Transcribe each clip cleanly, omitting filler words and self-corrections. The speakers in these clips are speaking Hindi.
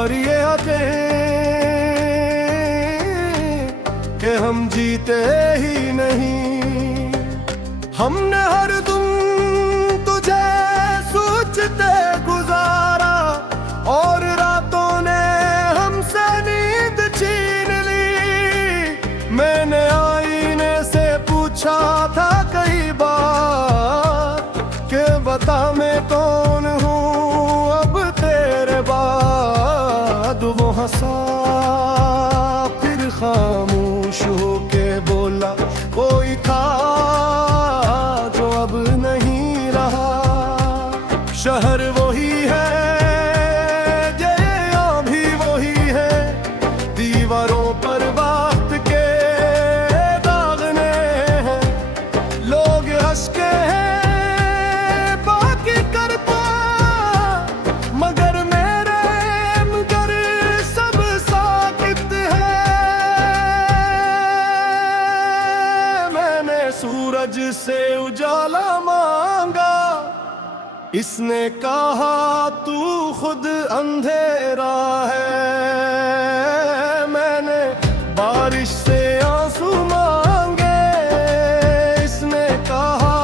और ये कि हम जीते ही नहीं। हमने हर दिन तुझे सोचते गुजारा और रातों ने हमसे नींद छीन ली। मैंने आईने से पूछा था कई बार कि बता मैं कौन हूँ अब तेरे बाद। वो हंसा फिर खामोश होके बोला कोई था जो अब नहीं रहा। शहर वही है, ये भी वही है, दीवारों पर वक्त के दागने हैं। लोग हंस के हैं बाकी करता, मगर सब साकित है। मैंने सूरज से उजाला मांगा, इसने कहा तू खुद अंधेरा है। मैंने बारिश से आंसू मांगे, इसने कहा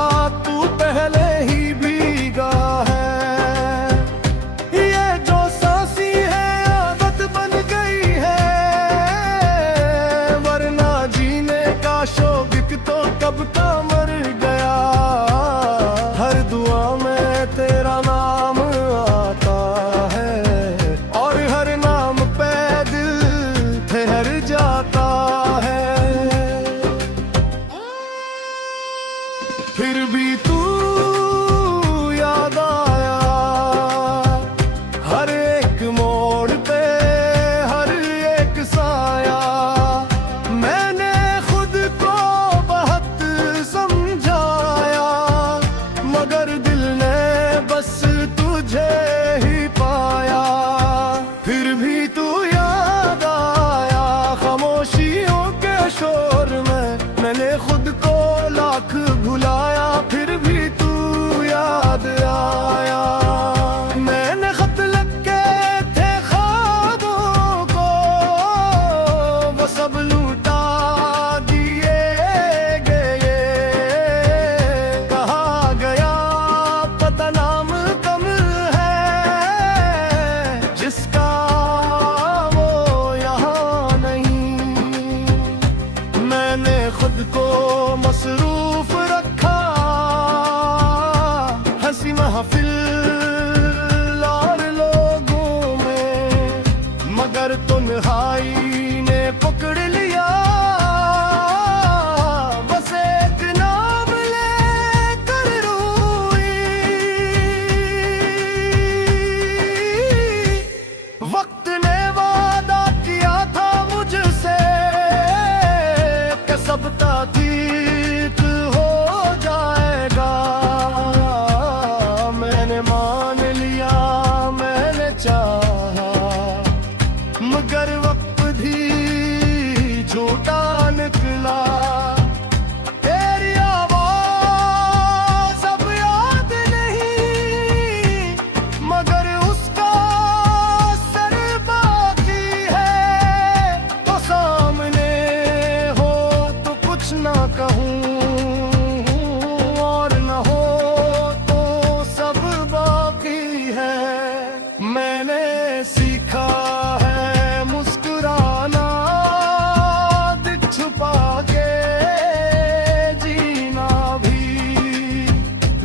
तू पहले ही भीगा है। ये जो सांसी है आदत बन गई है, वरना जीने का शौक तो कब का मर गया। हर दुआ में तेरा नाम आता है और हर नाम पे दिल ठहर जाता है। फिर भी तू याद आया हर एक मोड़ पे, हर एक साया। मैंने खुद को बहुत समझाया, मगर दिल ने बस तुझे ही पाया। फिर भी तू याद आया खामोशियों के शोर में। मैंने खुद को लाख भुलाया, फिर भी तू याद आया। मैंने खत लिखे थे ख्वाबों को, वो सब लूटा दिए गए। कहा गया पता नाम कम है जिसका वो यहाँ नहीं। मैंने खुद को मसरूफ रखा हंसी महफिल और लोगों में, मगर तन्हाई ने पकड़ लिया। बस एक नाम लेकर रोई। वक्त ने वादा किया था मुझसे कि सब ताकीद हो जाएगा। मैंने मान लिया, मैंने चाहा, मगर वक्त भी झूठा निकला। तेरी आवाज़ अब याद नहीं, मगर उसका असर बाकी है। तो सामने हो तो कुछ ना कहूँ, और न हो तो सब बाकी है। मैंने सीखा है मुस्कुराना, दिल छुपा के जीना भी।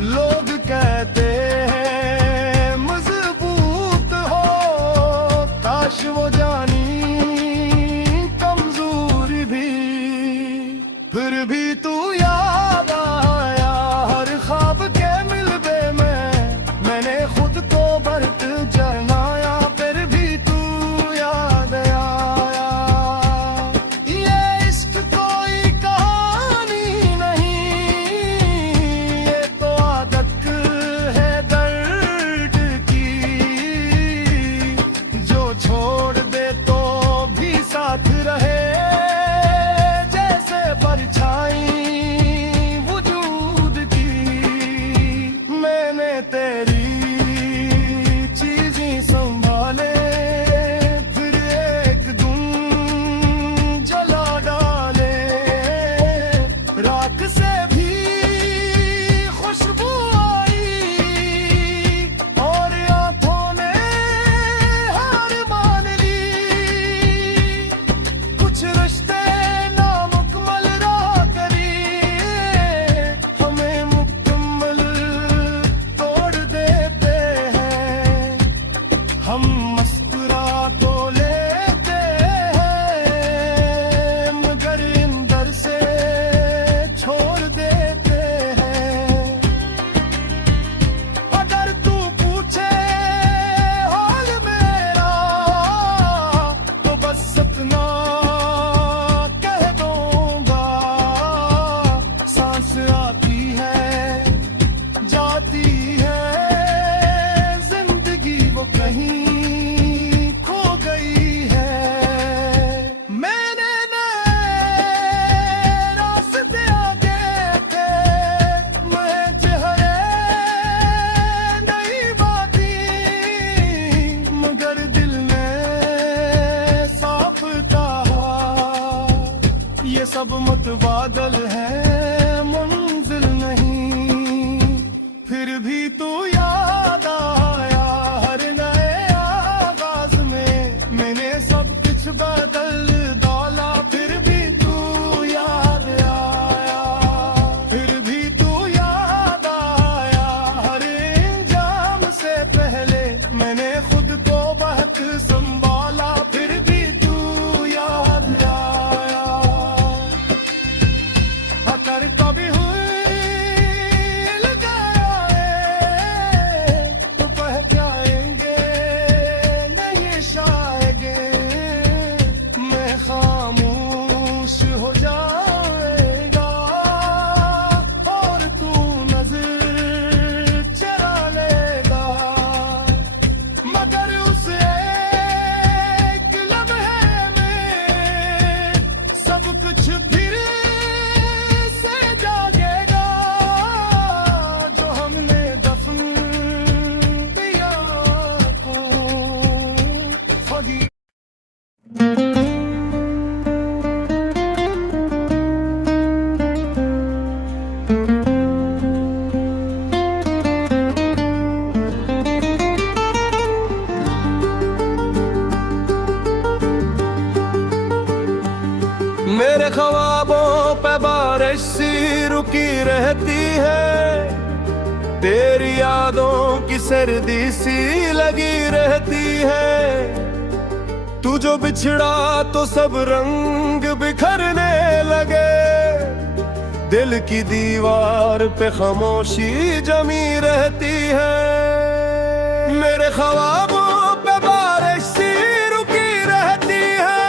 लोग कहते हैं मजबूत हो, काश वो जानी कमजोर भी। फिर भी तू याद आया हर ख्वाब के मिलबे में। मैंने खुद को बर्त जलाया, फिर भी तू याद आया। ये इश्क कोई कहानी नहीं, ये तो आदत है दर्द की। जो छोड़ दे तो सब मुतबादल है, मंजिल नहीं। फिर भी तू याद आया हर नए आगाज में, मैंने सब कुछ बदल डाला, फिर भी तू याद आया। फिर भी तू याद आया हर इंजाम से पहले, मैंने खुद को बहुत संभाला, फिर भी तू याद आया। अगर कभी हुई गया तो पहचाएंगे नहीं शायगे, मैं खामोश हो जाएगा और तू नजर चरा लेगा, मगर उस एक लम्हे में सब कुछ फिर से जागेगा, जो हमने दफन दिया को खुदी। मेरे ख्वाबों पे बारिश सी रुकी रहती है, तेरी यादों की सर्दी सी लगी रहती है। तू जो बिछड़ा तो सब रंग बिखरने लगे, दिल की दीवार पे खामोशी जमी रहती है। मेरे ख्वाबों पे बारिश सी रुकी रहती है,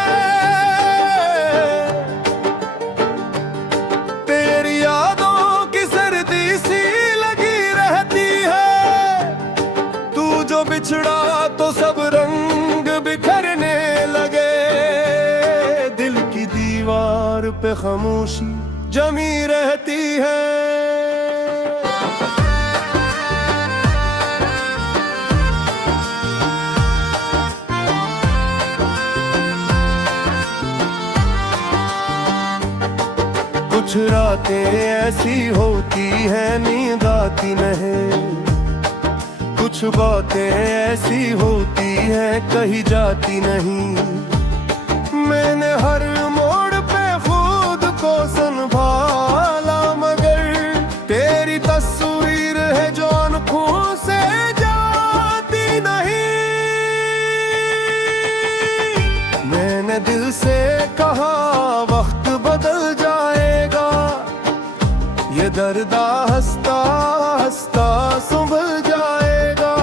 तेरी यादों की सर्दी सी लगी रहती है। तू जो बिछड़ा तो सब रंग बिखरने लगे, दिल की दीवार पे खामोशी जमी रहती है। कुछ रातें ऐसी होती है नींद आती नहीं, कुछ बातें ऐसी होती है कही जाती नहीं। मैंने हर मोड़ पे खुद को संभाला, मगर तेरी तस्वीर है जो आंखों से जाती नहीं। मैंने दिल से कहा वक्त बदल जाएगा, ये दर्द हंसता हंसता संभल जाएगा,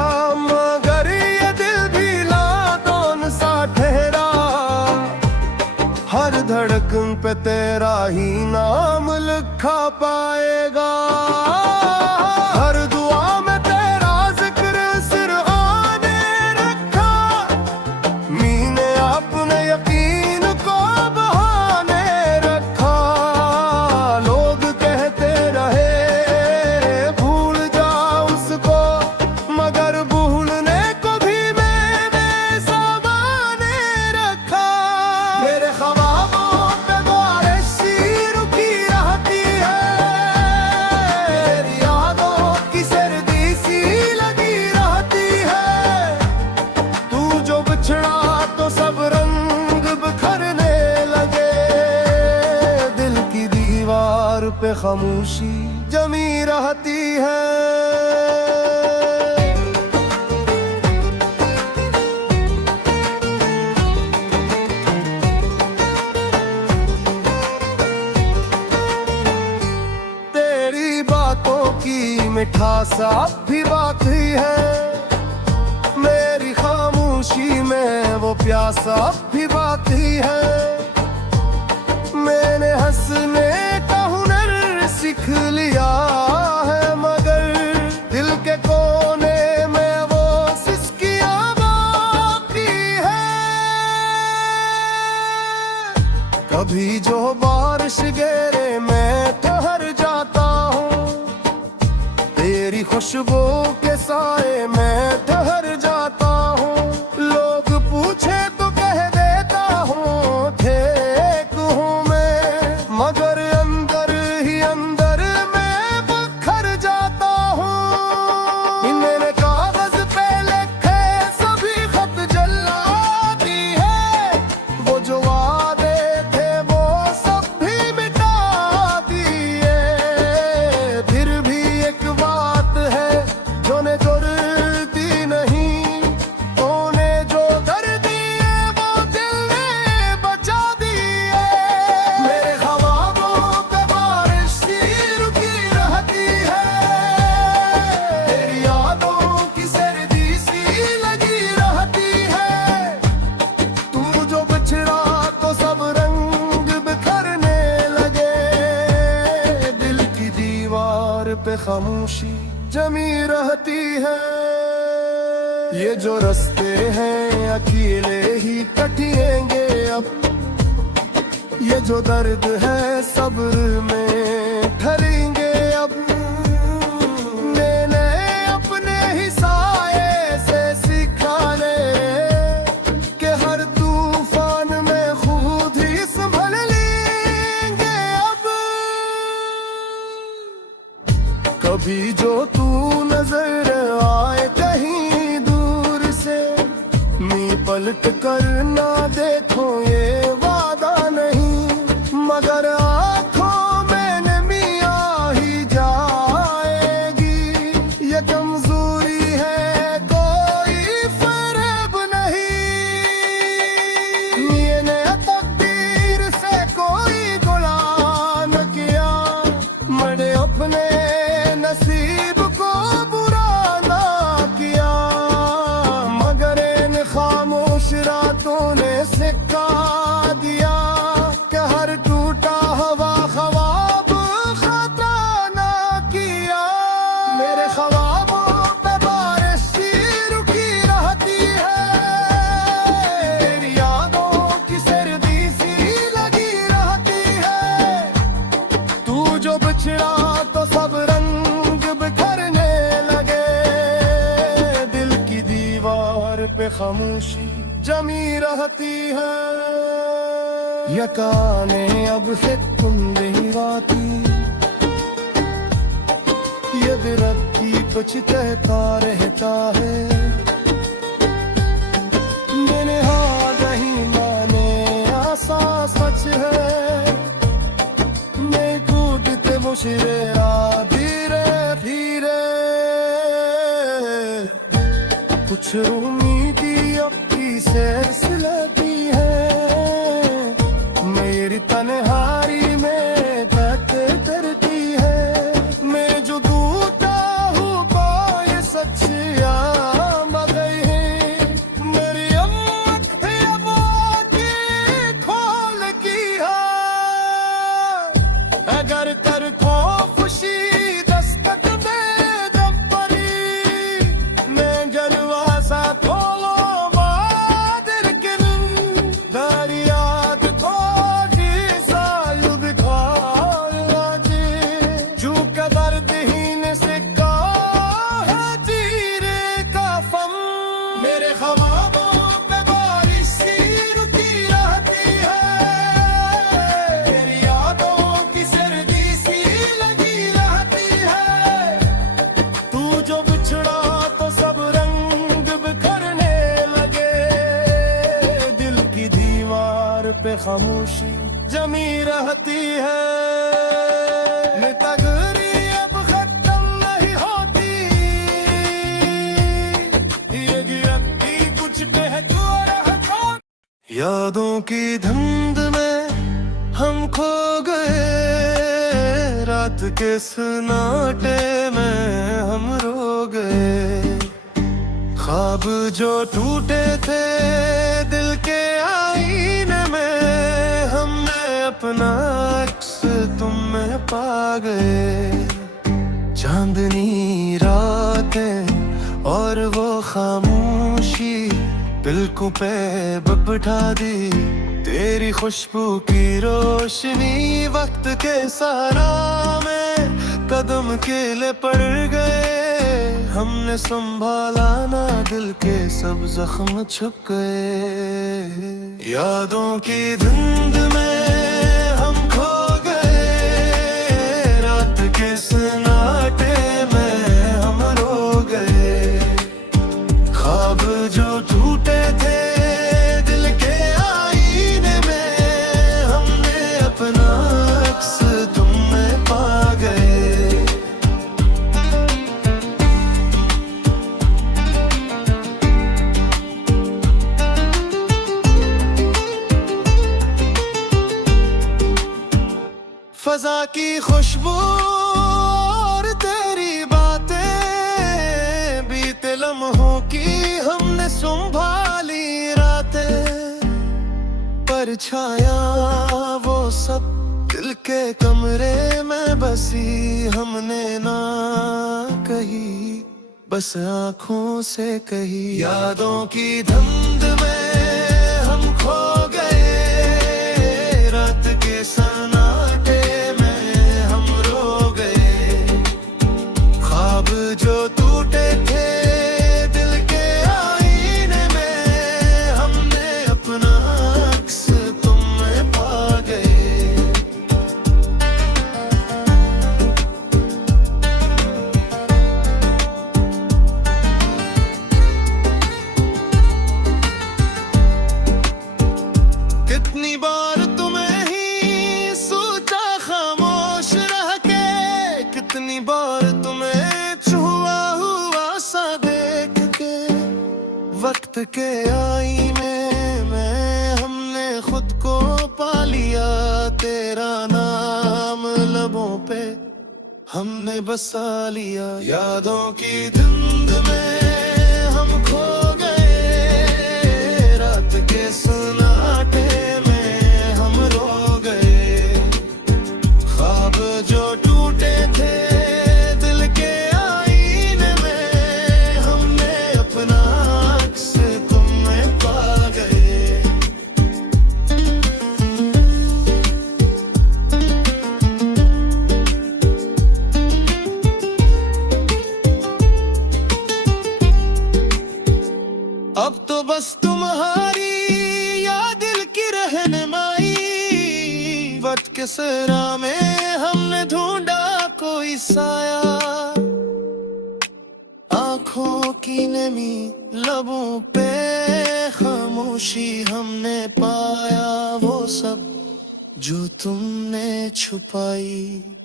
मगर ये दिल भी नादान सा ठहरा। हर धड़कन पे तेरा ही नाम लिखा पाएगा, हर दुआ में तेरा जिक्र सिरहाने रखा। मीने अपने यकीन को बहाने रखा, लोग कहते रहे भूल जा उसको, मगर भूलने को भी मैंने सामाने रखा। मेरे ख्वाबों पे बारिश सी रुकी रहती है, तेरी यादों की सर्दी सी लगी रहती है। तू जो बिछड़ा तो सब रंग बिखरने लगे, दिल की दीवार पे खामोशी जमी रहती है। तेरी बातों की मिठास अब भी बाकी है, मेरी खामोशी में वो प्यास अब भी बाकी है। मैंने हंसने का हुनर सीख लिया है, मगर दिल के कोने में वो सिसकियां बाकी है। कभी जो बारिश गिरे मैं ठहर जाता हूँ, तेरी खुशबू के साए में ठहर जाता हूँ। लोग पूछे तो कह देता हूँ ठीक हूँ मैं, खामोशी जमी रहती है। ये जो रास्ते हैं अकेले ही कटेंगे अब, ये जो दर्द है सब्र में ठहरेंगे अब। मैंने अपने ही साये से सीखा ले कि हर तूफान में खुद ही संभल लेंगे अब। कभी जो तू नजर आए कहीं दूर से, मैं पलट कर ना देखो ये वादा नहीं, मगर आँखों में नमी आ ही जाएगी। ये कमजोरी है कोई फर्क नहीं, मैंने तकदीर से कोई गुनाह न किया, मैंने अपने नसीब को बुरा ना किया, मगर इन खामोश रातों ने सिखा दिया कि हर टूटा हवा ख्वाब खता ना किया। मेरे ख्वाबों पे बारिश सी रुकी रहती है, तेरी यादों की सर्दी सी लगी रहती है। तू जो बिछड़ा तो सब रंग बिखरने लगे, दिल की दीवार पे खामोशी जमी रहती है। यकाने अब हिक्म देवाती, ये दिरत की कुछ कहता रहता है। मैंने हाँ नहीं माने आसा सच है, मैं कूदते मुशरा धीरे धीरे। कुछ उम्मीदी अपनी सिलसिलती है, मेरी तन्हाई में तक करती है। मैं जो दूता हूँ कोई सच्चिया मगई है, मेरी अम्मा की खोल की है। अगर कर खुशी दस्तक में जब परी, मैं गरवासा खोलो बादर गिन, दरियाद को जी सायु दिखाया जी, जू का दर्द हीन से का है जीरे का फम। मेरे ख्वाबों पे बारिश सी रुकी रहती है, तेरी यादों की सर्दी सी लगी रहती है। तू जो बिछड़ा तो सब रंग बिखरने लगे, दिल की दीवार पे खामोशी जमी रहती है। ये तगरी अब खत्म नहीं होती, ये गिरफ्ती कुछ कहतो रहता। यादों की धुंध में हम खो गए, रात के सन्नाटे में हम रो गए। ख्वाब जो टूटे थे दिल के आईने में, हमने अपना अक्स तुम में पा गए। चांदनी रातें और वो खामोशी पलकों पे बिठा दी, तेरी खुशबू की रोशनी वक्त के सहारा में कदम केले पड़ गए। हमने संभाला ना दिल के सब जख्म छुप गए। यादों की धुंध में हम खो गए, रात के सन्नाटे में हम रो गए। ख्वाब जो टूटे थे दिल के आईने में, हमने अपना अक्स तुम में पा गए। फजा की खुशबू और तेरी बातें, बीते लम्हों की हमने संभाली रातें। परछाया वो सब दिल दिल के कमरे में बसी हमने ना कही, बस आँखों से कही। यादों की धुंध में हम खो गए, रात के सन्नाटे में हम रो गए। ख्वाब जो टूटे थे दिल के आईने में, हमने अपना अक्स तुम में पा गए। कितनी बार तुम्हें ही सोचा खामोश रह के, कितनी बार तुम्हें छुआ हुआ सा देख के। वक्त के आईने में हमने खुद को पा लिया, तेरा नाम लबों पे हमने बसा लिया। यादों की धुंध में हम खो गए, रात के सन्नाटे में हम रो गए। ख्वाब जो टूटे थे दिल के आईने में, हमने अपना अक्स तुम में पा गए। अब तो बस तुम्हारी याद दिल की रहनुमाई, वक्त के सहरा में हमने ढूंढा कोई साया। आंखों की नमी लबों पे खामोशी, हमने पाया वो सब जो तुमने छुपाई।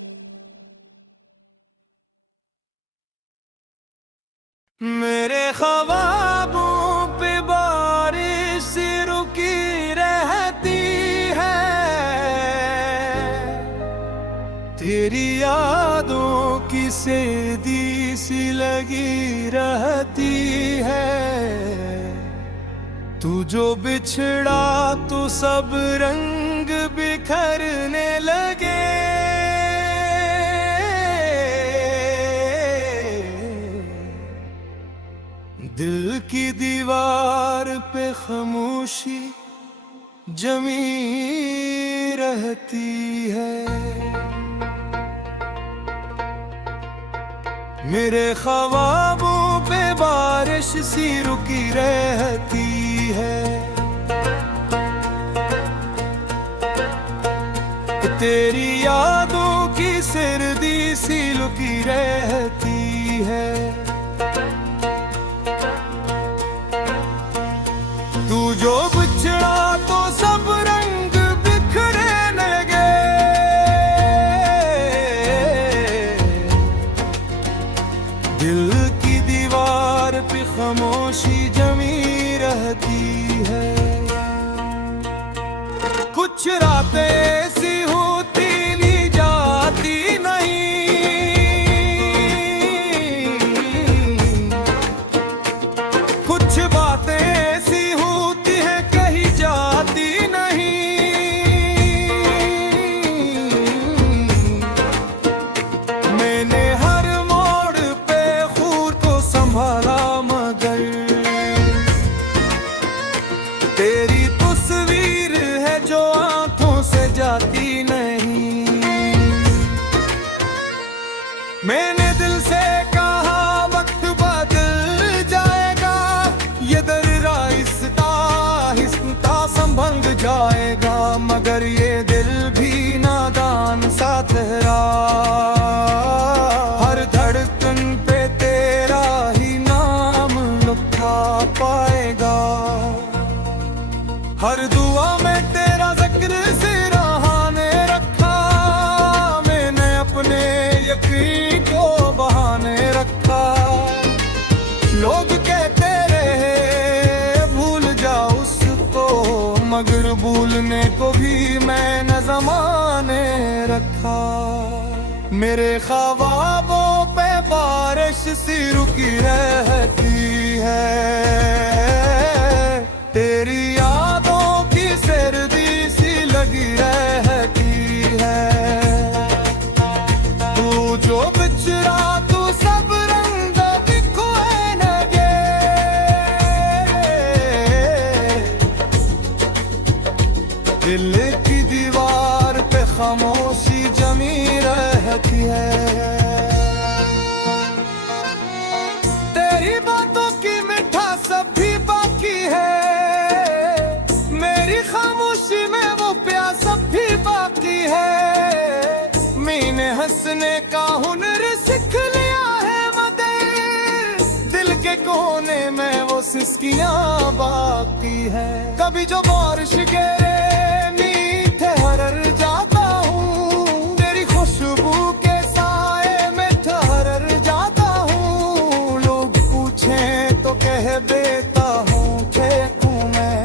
मेरे ख्वाबों पे बारिश रुकी रहती है, तेरी यादों की सर्दी सी लगी रहती है। तू जो बिछड़ा तो सब रंग बिखरने लगे। दिल की दीवार पे खामोशी जमी रहती है। मेरे ख्वाबों पे बारिश सी रुकी रहती है, तेरी यादों की सर्दी सी लुकी रहती है। तू जो बिछड़ा तो सब रंग बिखरने लगे। दिल की दीवार पे खामोशी जमी रहती है। कुछ रातें ऐसी होती नी जाती नहीं, कुछ बातें ऐसी होती है कही जाती नहीं। मैंने हर मोड़ पे खुद को संभाला, मगर तेरी तस्वीर है जो आंखों से जाती नहीं। मैंने दिल से कहा वक्त बदल जाएगा, ये दर्रा आहिस्ता आहिस्ता संभल जाएगा, मगर ये दिल भी नादान सा ठहरा। हर धड़कन पे तेरा ही नाम लिखा पाएगा, हर दुआ में तेरा जिक्र सिरहाने रखा। मैंने अपने यकीन को बहाने रखा। लोग कहते रहे भूल जा उसको, मगर भूलने को भी मैंने ज़माने रखा। मेरे ख्वाबों पे बारिश सी रुकी रहती है, तेरी यादों की सर्दी सी लगी रहती है। दिल की दीवार पे खामोशी जमी रहती है। तेरी बातों की मिठास भी बाकी है, मेरी खामोशी में वो प्यास भी बाकी है। मैंने हंसने का हुनर सीख लिया है मगर दिल के कोने में वो सिसकियां बाकी है। कभी जो बारिश गिरे मीठे हरर जाता हूँ, तेरी खुशबू के साए में ठहर जाता हूँ। लोग पूछें तो कह देता हूँ फेंकूं मैं,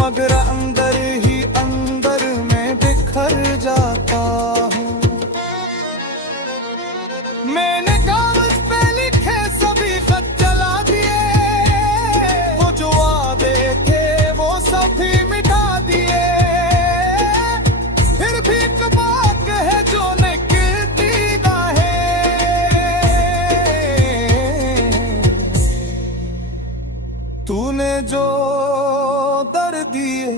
मगर अंदर ही अंदर में बिखर जाता हूँ। मैंने कागज पे लिखे सभी खत जला दिए, वो जो वादे थे वो सभी मिटा दिए। फिर भी एक बात है जो निकलती ना है, तूने जो दर्द दिए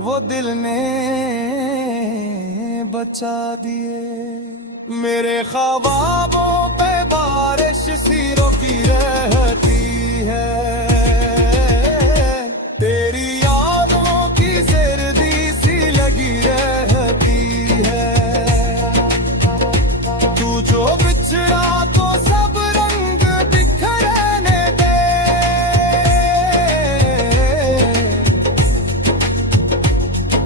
वो दिल ने बचा दिए। मेरे ख्वाबों पे बारिश सी रुकी रहती है, तेरी यादों की सर्दी सी लगी रहती है। तू जो बिछड़ा तो सब रंग बिखरने दे,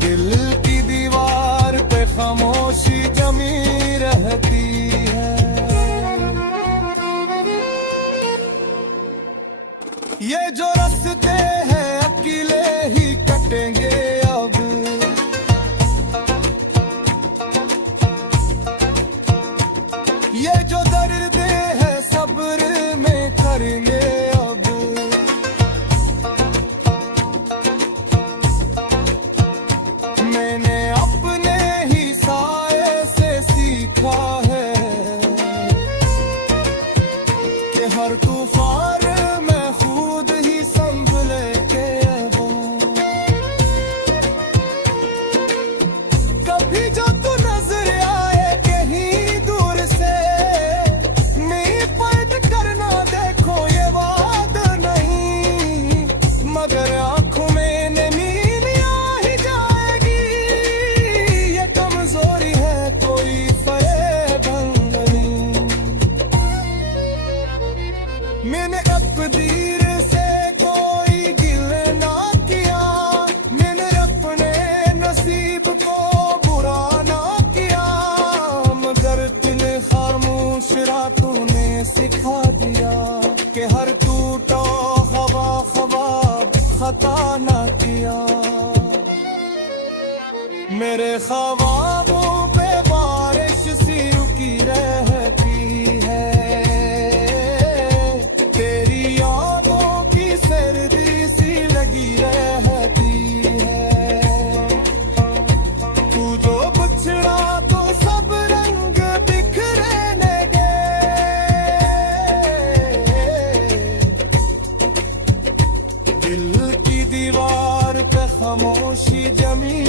दिल की दीवार पे खामोशी जमी रहती है। ये जो रास्ते हैं अकेले ही कटेंगे अब, ये जो दर्द है सब्र में करेंगे अब। मैंने अपने ही साए से सीखा है कि हर तूफान में खुद ही संभले के वो। कभी जो तू नजर आए कहीं दूर से, मैं पलट करना देखो ये बात नहीं, मगर आंखों में नींद आ ही जाएगी। ये कमजोरी है कोई फरेबंद नहीं। मैंने तकदीर से कोई गिल ना किया, मैंने अपने नसीब को बुरा ना किया, मगर तुम खामोश रातों ने सिखा दिया कि हर टूटा हवा ख्वाब खता ना किया। मेरे ख्वाबों पे बारिश सी रुकी रहती है, तेरी यादों की सर्दी सी लगी रहती है। तू जो बिछड़ा तो सब रंग बिखरने गए, दिल की दीवार पे खामोशी जमी